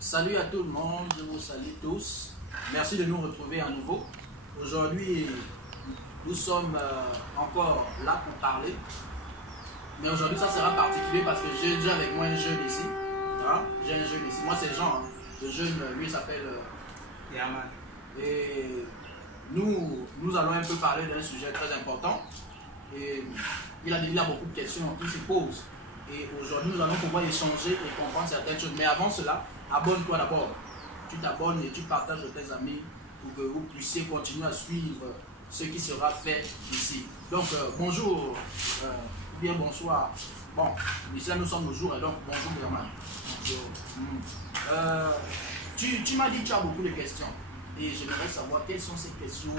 Salut à tout le monde, je vous salue tous. Merci de nous retrouver à nouveau. Aujourd'hui, nous sommes encore là pour parler. Mais aujourd'hui, ça sera particulier parce que j'ai déjà avec moi un jeune ici. Hein? J'ai un jeune ici. Moi, c'est Jean. Hein? Le jeune, lui, il s'appelle Yaman. Et nous allons un peu parler d'un sujet très important. Et il a beaucoup de questions qui se posent. Et aujourd'hui, nous allons pouvoir échanger et comprendre certaines choses. Mais avant cela, abonne-toi d'abord. Tu t'abonnes et tu partages de tes amis pour que vous puissiez continuer à suivre ce qui sera fait ici. Donc, bonjour, ou bien bonsoir. Bon, ici là, nous sommes au jour, et donc bonjour, Yaman. Bonjour. Tu m'as dit que tu as beaucoup de questions. Et j'aimerais savoir quelles sont ces questions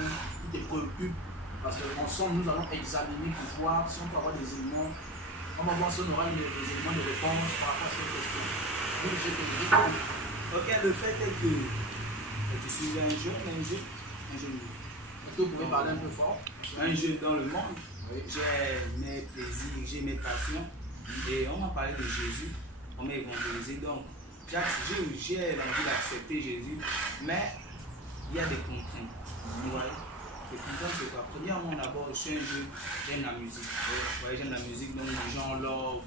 qui te préoccupent. Parce qu'ensemble, nous allons examiner pour voir si on peut avoir des éléments. On va voir si on aura des éléments de réponse par rapport à ces questions. Oui, je te dis. Ok, le fait est que je suis un jeune. Est-ce que vous pouvez parler un peu fort? Un jeune dans le monde. Oui. J'ai mes plaisirs, j'ai mes passions. Et on m'a parlé de Jésus, on m'a évangélisé. Donc, j'ai l'envie d'accepter Jésus, mais il y a des contraintes. Vous voyez? Les contraintes, c'est quoi? Premièrement, d'abord, je suis un jeune, j'aime la musique. Vous voyez, j'aime la musique, donc les gens l'ordent.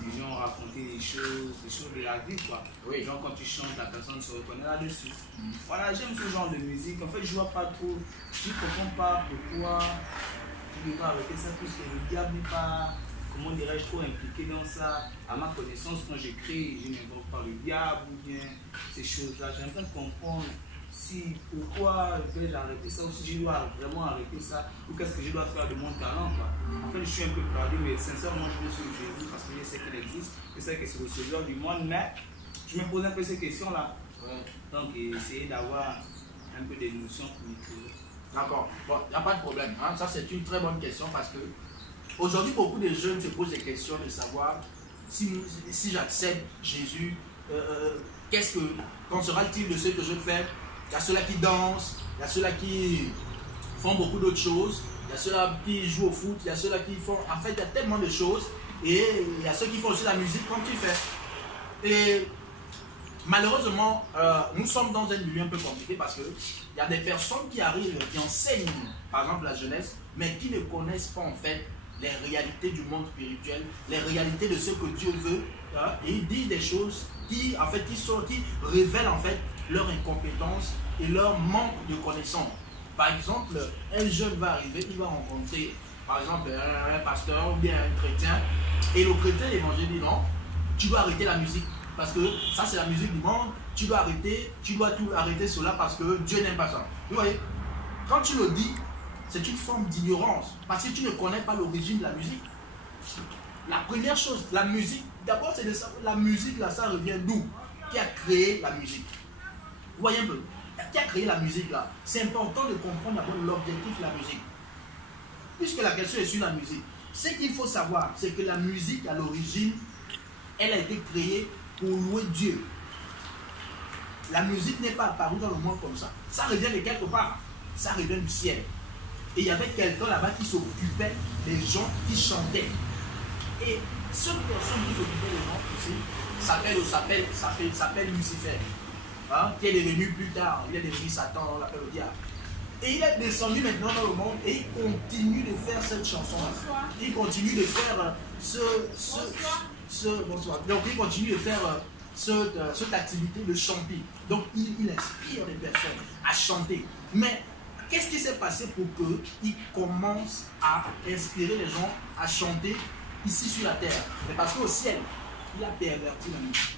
Les gens racontent des choses de la vie, quoi. Oui. Genre, quand tu chantes, la personne se reconnaît là-dessus. Voilà, j'aime ce genre de musique. En fait, je vois pas trop, je ne comprends pas pourquoi je devrais arrêter ça, puisque le diable n'est pas, comment dirais-je, trop impliqué dans ça. À ma connaissance, quand j'écris, je n'invoque pas le diable ou bien ces choses-là. J'aimerais comprendre pourquoi vais-je arrêter ça, ou si je dois vraiment arrêter ça, ou qu'est-ce que je dois faire de mon talent, quoi. En fait, je suis un peu perdu, mais sincèrement, je me suis Jésus parce que je sais qu'il existe, je sais que c'est le sauveur du monde, mais je me pose un peu ces questions-là. Ouais. Donc, essayer d'avoir un peu des notions pour m'écrire. D'accord. Bon, il n'y a pas de problème. Hein? Ça, c'est une très bonne question parce que aujourd'hui, beaucoup de jeunes se posent des questions de savoir si j'accepte Jésus, qu'en sera-t-il de ce que je fais? Il y a ceux-là qui dansent, il y a ceux-là qui font beaucoup d'autres choses, il y a ceux-là qui jouent au foot, il y a ceux-là qui font... En fait, il y a tellement de choses. Et il y a ceux qui font aussi la musique comme tu fais. Et malheureusement, nous sommes dans un milieu un peu compliqué parce qu'il y a des personnes qui arrivent, qui enseignent, par exemple la jeunesse, mais qui ne connaissent pas en fait les réalités du monde spirituel, les réalités de ce que Dieu veut. Hein, et ils disent des choses qui révèlent en fait leur incompétence et leur manque de connaissance. Par exemple, un jeune va arriver, il va rencontrer par exemple un pasteur ou bien un chrétien, et le chrétien l'évangile dit non, tu dois arrêter la musique parce que ça c'est la musique du monde, tu dois tout arrêter cela parce que Dieu n'aime pas ça. Vous voyez, quand tu le dis, c'est une forme d'ignorance parce que tu ne connais pas l'origine de la musique. La première chose, la musique, d'abord c'est de savoir la musique là, ça revient d'où? Qui a créé la musique? Vous voyez un peu, qui a créé la musique là? C'est important de comprendre d'abord l'objectif de la musique. Puisque la question est sur la musique, ce qu'il faut savoir, c'est que la musique à l'origine, elle a été créée pour louer Dieu. La musique n'est pas apparue dans le monde comme ça. Ça revient de quelque part. Ça revient du ciel. Et il y avait quelqu'un là-bas qui s'occupait des gens qui chantaient. Et cette personne qui s'occupait des gens ici s'appelle Lucifer. Hein, qui est devenu plus tard, il est devenu Satan, on l'appelle le diable. Et il est descendu maintenant dans le monde et il continue de faire cette chanson-là. Il continue de faire bonsoir. Donc il continue de faire cette activité de chanter. Donc il inspire les personnes à chanter. Mais qu'est-ce qui s'est passé pour qu'il commence à inspirer les gens à chanter ici sur la terre? Mais parce qu'au ciel, il a perverti la musique.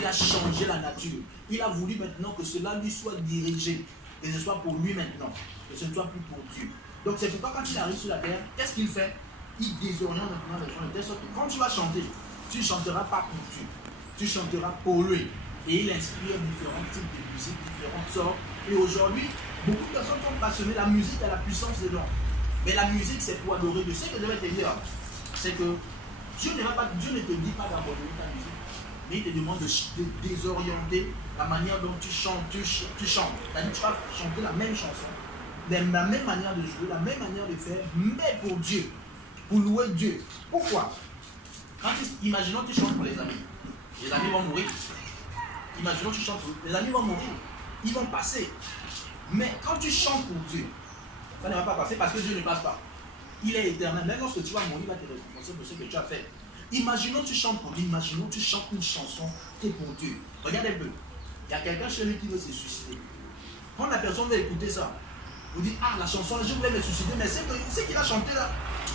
Il a changé la nature. Il a voulu maintenant que cela lui soit dirigé. Et ce soit pour lui maintenant. Que ce ne soit plus pour Dieu. Donc c'est pourquoi quand il arrive sur la terre, qu'est-ce qu'il fait? Il désoriente maintenant les gens. De telle sorte que quand tu vas chanter, tu ne chanteras pas pour Dieu. Tu chanteras pour lui. Et il inspire différents types de musique, différentes sortes. Et aujourd'hui, beaucoup de personnes sont passionnées. La musique a la puissance dedans. Mais la musique, c'est pour adorer Dieu. Ce que je vais te dire, c'est que Dieu ne te dit pas d'abandonner ta musique. Mais il te demande de désorienter la manière dont tu chantes. C'est-à-dire que tu vas chanter la même chanson, la même manière de jouer, la même manière de faire, mais pour Dieu, pour louer Dieu. Pourquoi? Imaginons que tu chantes pour les amis. Les amis vont mourir. Imaginons que tu chantes pour les amis vont mourir, ils vont passer. Mais quand tu chantes pour Dieu, ça ne va pas passer parce que Dieu ne passe pas. Il est éternel. Même lorsque tu vas mourir, il va te récompenser pour ce que tu as fait. Imaginons que tu chantes pour lui, imaginons que tu chantes une chanson qui est pour Dieu. Regarde un peu. Il y a quelqu'un chez lui qui veut se suicider. Quand la personne va écouter ça, vous dites, ah, la chanson, je voulais me suicider, mais c'est qu'il a chanté là.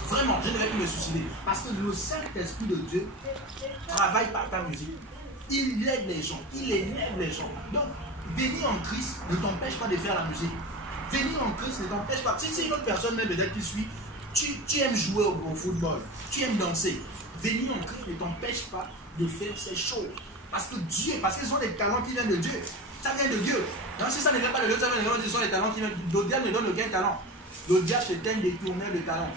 Vraiment, je ne vais plus me suicider. Parce que le Saint-Esprit de Dieu travaille par ta musique. Il aide les gens, il élève les gens. Donc, venir en Christ ne t'empêche pas de faire la musique. Venir en Christ ne t'empêche pas. Si c'est une autre personne, même peut-être qui suit, tu aimes jouer au football, tu aimes danser. Venir en Christ ne t'empêche pas de faire ces choses. Parce que Dieu, parce qu'ils sont des talents qui viennent de Dieu. Ça vient de Dieu. Donc, si ça ne vient pas de Dieu, ça vient de Dieu. Ce sont les talents qui viennent. Le diable ne donne aucun talent. Le diable c'est un détourneur de talent.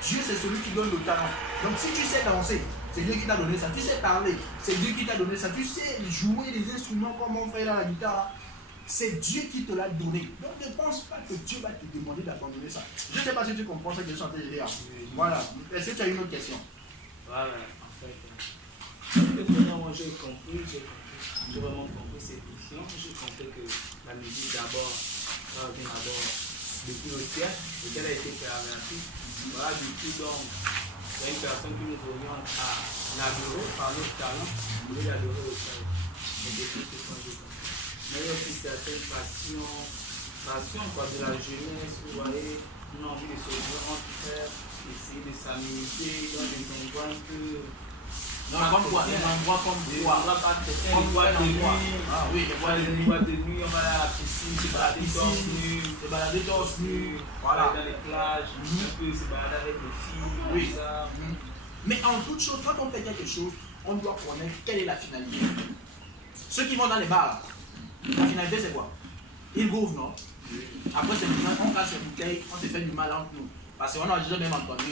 Dieu c'est celui qui donne le talent. Donc si tu sais danser, c'est Dieu qui t'a donné ça. Tu sais parler, c'est Dieu qui t'a donné ça. Tu sais jouer des instruments comme on fait dans la guitare, c'est Dieu qui te l'a donné. Donc ne pense pas que Dieu va te demander d'abandonner ça. Je ne sais pas si tu comprends ce que je suis en train de dire. Voilà. Est-ce que tu as une autre question? Voilà, en fait. Moi j'ai compris, j'ai vraiment compris cette question. J'ai compris que la musique d'abord, ça vient d'abord depuis le ciel, et qu'elle a été pervertie. Voilà, du coup, donc, il y a une personne qui nous oriente à l'adorer par notre talent, au lieu d'adorer au ciel. Mais depuis ce qu'on dit. Mais il y a aussi certaines passions quoi, de la jeunesse, vous voyez, on a envie de se jouer entre frères, essayer de s'amuser dans des endroits un peu. Non, comme quoi? Les endroits comme quoi? Comme boîte de nuit. Ah oui, les boîtes de nuit. On va à la piscine, se balader torse nu. Se balader torse nu. Voilà. Dans les plages, on peut se balader avec les filles. Oui. Ça. Mais en toute chose, quand on fait quelque chose, on doit connaître quelle est la finalité. Ceux qui vont dans les bars, la finalité c'est quoi? Ils boivent, non? Après, on casse les bouteilles, on se fait du mal entre nous. Parce qu'on a déjà même entendu.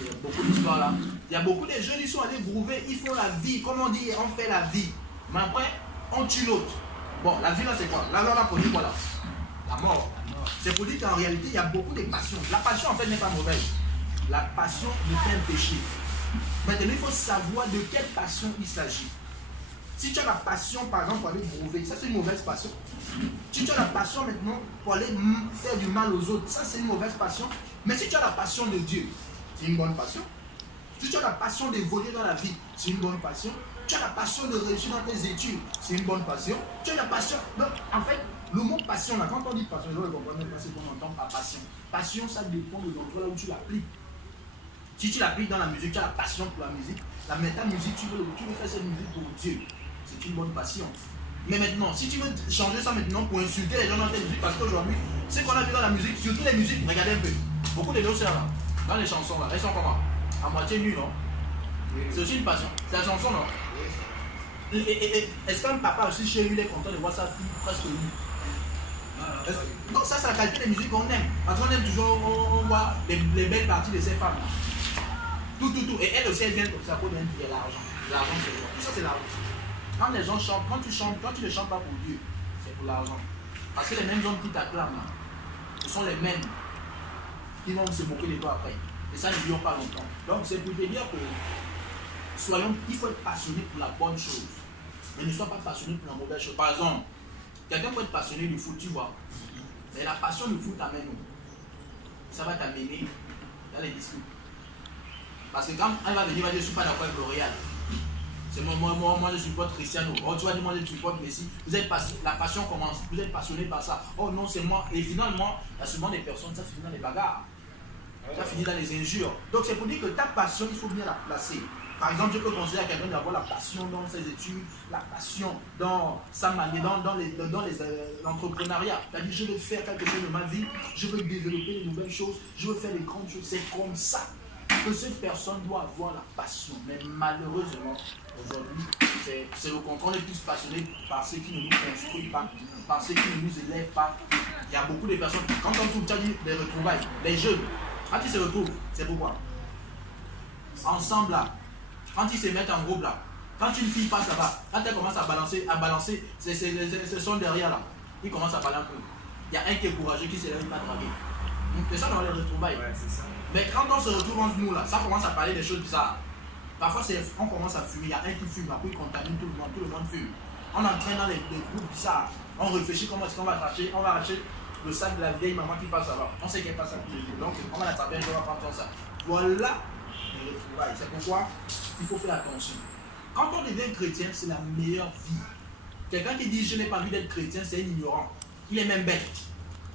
Il y a beaucoup d'histoires là. Il y a beaucoup de jeunes qui sont allés brouver, ils font la vie. Comme on dit, on fait la vie. Mais après, on tue l'autre. Bon, la vie là c'est quoi? Là on a produit quoi là? La mort. C'est pour dire qu'en réalité, il y a beaucoup de passions. La passion en fait n'est pas mauvaise. La passion n'est pas un péché. Maintenant, il faut savoir de quelle passion il s'agit. Si tu as la passion, par exemple, pour aller brouver, ça c'est une mauvaise passion. Si tu as la passion maintenant pour aller faire du mal aux autres, ça c'est une mauvaise passion. Mais si tu as la passion de Dieu, c'est une bonne passion. Si tu as la passion d'évoluer dans la vie, c'est une bonne passion. Tu as la passion de réussir dans tes études, c'est une bonne passion. Tu as la passion. Donc, en fait, le mot passion, là, quand on dit passion, je ne comprends même pas ce qu'on entend par passion. Passion, ça dépend de l'endroit là où tu l'appliques. Si tu l'appliques dans la musique, tu as la passion pour la musique. La musique, tu veux faire cette musique pour Dieu. C'est une bonne passion. Mais maintenant, si tu veux changer ça maintenant pour insulter les gens dans tes musiques, parce qu'aujourd'hui, ce qu'on a vu dans la musique, surtout les musiques, regardez un peu. Beaucoup de nos sœurs là, dans les chansons là, elles sont comment? À moitié nues, non? C'est aussi une passion. C'est la chanson, non? Est-ce qu'un papa aussi chez lui, il est content de voir sa fille presque nue? Donc ça, c'est la qualité des musiques qu'on aime. Parce qu'on aime toujours, on voit les belles parties de ces femmes. Tout. Et elle aussi, elle vient comme ça pour dire l'argent. L'argent, c'est quoi? Tout ça, c'est l'argent. Quand les gens chantent, quand tu ne chantes pas pour Dieu, c'est pour l'argent. Parce que les mêmes hommes qui t'acclament, là, ce sont les mêmes qui vont se moquer de toi après. Et ça ne dure pas longtemps. Donc c'est pour te dire que il faut être passionné pour la bonne chose. Mais ne sois pas passionné pour la mauvaise chose. Par exemple, quelqu'un peut être passionné du foot, tu vois. Mais la passion du foot t'amène où? Ça va t'amener dans les discours. Parce que quand elle va venir, elle va dire je ne suis pas d'accord avec L'Oréal. C'est moi je supporte Cristiano. Oh, tu vas dire moi je supporte Messi. Vous êtes la passion commence. Vous êtes passionné par ça. Oh non, c'est moi. Et finalement, il y a souvent des personnes, ça finit dans les bagarres. Ça finit dans les injures. Donc c'est pour dire que ta passion, il faut bien la placer. Par exemple, je peux conseiller à quelqu'un d'avoir la passion dans ses études, la passion dans sa manière, dans l'entrepreneuriat. C'est-à-dire, je veux faire quelque chose de ma vie, je veux développer de nouvelles choses, je veux faire des grandes choses. C'est comme ça que cette personne doit avoir la passion. Mais malheureusement, aujourd'hui, c'est le contraire. On est plus passionné par ceux qui ne nous construisent pas, par ceux qui ne nous élèvent pas. Il y a beaucoup de personnes, quand on trouve, tu as dit, des retrouvailles, les jeunes, quand ils se retrouvent, c'est pourquoi? Ensemble là, quand ils se mettent en groupe là, quand une fille passe là-bas, quand elle commence à balancer, ce son derrière là, ils commencent à parler un peu. Il y a un qui est courageux qui s'élève pas draguer. C'est ça dans les retrouvailles. Ouais, c'est ça. Mais quand on se retrouve entre nous là, ça commence à parler des choses bizarres. Parfois on commence à fumer, il y a un qui fume, après il contamine tout le monde fume. On entraîne dans les groupes bizarres. On réfléchit comment est-ce qu'on va racheter. On va racheter le sac de la vieille maman qui passe là-bas. On sait qu'elle passe à tous les jours. Donc, on va l'attraper un jour, on va prendre ça. Voilà les retrouvailles. C'est pourquoi il faut faire attention. Quand on devient chrétien, c'est la meilleure vie. Quelqu'un qui dit je n'ai pas envie d'être chrétien, c'est un ignorant. Il est même bête.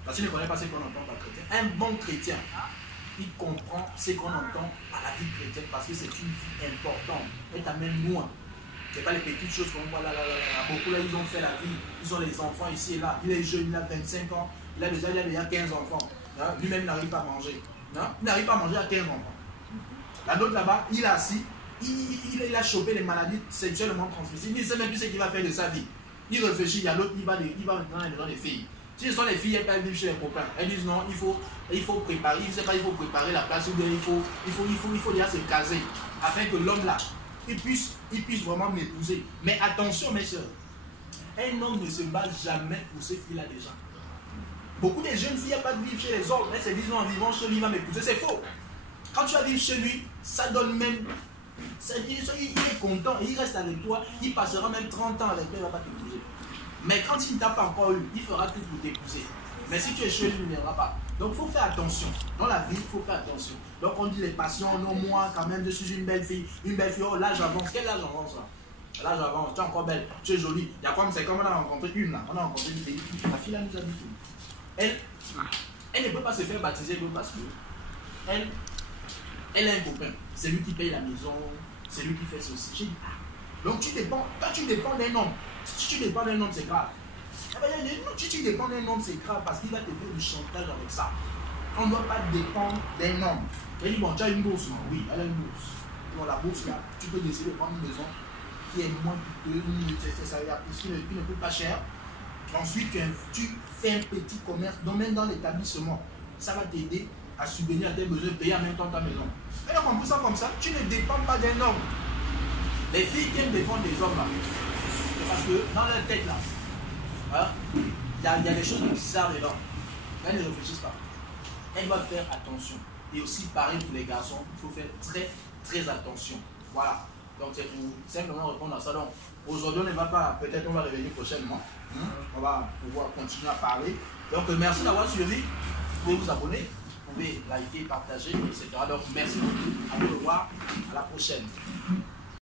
Parce qu'il ne connaît pas ce qu'on entend par chrétien. Un bon chrétien, il comprend ce qu'on entend à la vie chrétienne parce que c'est une vie importante. Elle t'amène loin. Ce n'est pas les petites choses qu'on voit là. Beaucoup là, ils ont fait la vie. Ils ont les enfants ici et là. Il est jeune, il a 25 ans. Il a déjà 15 enfants. Lui-même n'arrive pas à manger. Il n'arrive pas à manger à 15 enfants. La d'autre là-bas, il est assis. Il a chopé les maladies sexuellement transmissibles. Il ne sait même plus ce qu'il va faire de sa vie. Il réfléchit, il y a l'autre, il va maintenant dans les maisons des filles. Si ce sont les filles, elles peuvent vivre chez les copains. Elles disent non, il faut préparer, il faut préparer la place ou bien il faut déjà se caser afin que l'homme là, il puisse vraiment m'épouser. Mais attention mes soeurs, un homme ne se bat jamais pour ce qu'il a déjà. Beaucoup de jeunes filles n'ont pas de vivre chez les hommes. Elles se disent non, en vivant chez lui, il va m'épouser. C'est faux. Quand tu vas vivre chez lui, ça donne même. Il est content, il reste avec toi, il passera même 30 ans avec toi, il ne va pas t'épouser. Mais quand il ne t'a pas encore eu, il fera tout pour t'épouser. Mais si tu es chez lui, il ne viendra pas. Donc il faut faire attention. Dans la vie, il faut faire attention. Donc on dit les passions, non, moi quand même, je suis une belle fille, oh l'âge avance. Quel âge avance là? L'âge avance, tu es encore belle, tu es jolie. C'est comme on a rencontré une là, on a rencontré une fille. La fille là nous a dit tout. Elle ne peut pas se faire baptiser parce que elle a un copain. C'est lui qui paye la maison, c'est lui qui fait ceci. J'ai dit, donc toi tu dépends d'un homme. Si tu dépends d'un homme, c'est grave. Si tu dépends d'un homme, c'est grave parce qu'il va te faire du chantage avec ça. On ne doit pas dépendre d'un homme. Elle dit, bon, tu as une bourse, non? Oui, elle a une bourse. Bon, la bourse là, tu peux décider de prendre une maison qui est moins coûteuse, qui ne coûte pas cher. Ensuite, tu fais un petit commerce, donc même dans l'établissement, ça va t'aider à subvenir à tes besoins, payer en même temps ta maison. Et donc on peut ça comme ça, tu ne dépends pas d'un homme. Les filles qui aiment défendre des hommes là, c'est parce que dans leur tête là, il y a des choses bizarres dedans. Elles ne réfléchissent pas. Elles doivent faire attention. Et aussi pareil pour les garçons, il faut faire très très attention. Voilà. Donc c'est pour simplement répondre à ça. Donc aujourd'hui on ne va pas, peut-être on va revenir prochainement. On va pouvoir continuer à parler. Donc merci d'avoir suivi. Vous pouvez vous abonner. Vous pouvez liker, partager, etc. Donc merci beaucoup. À vous revoir. À la prochaine.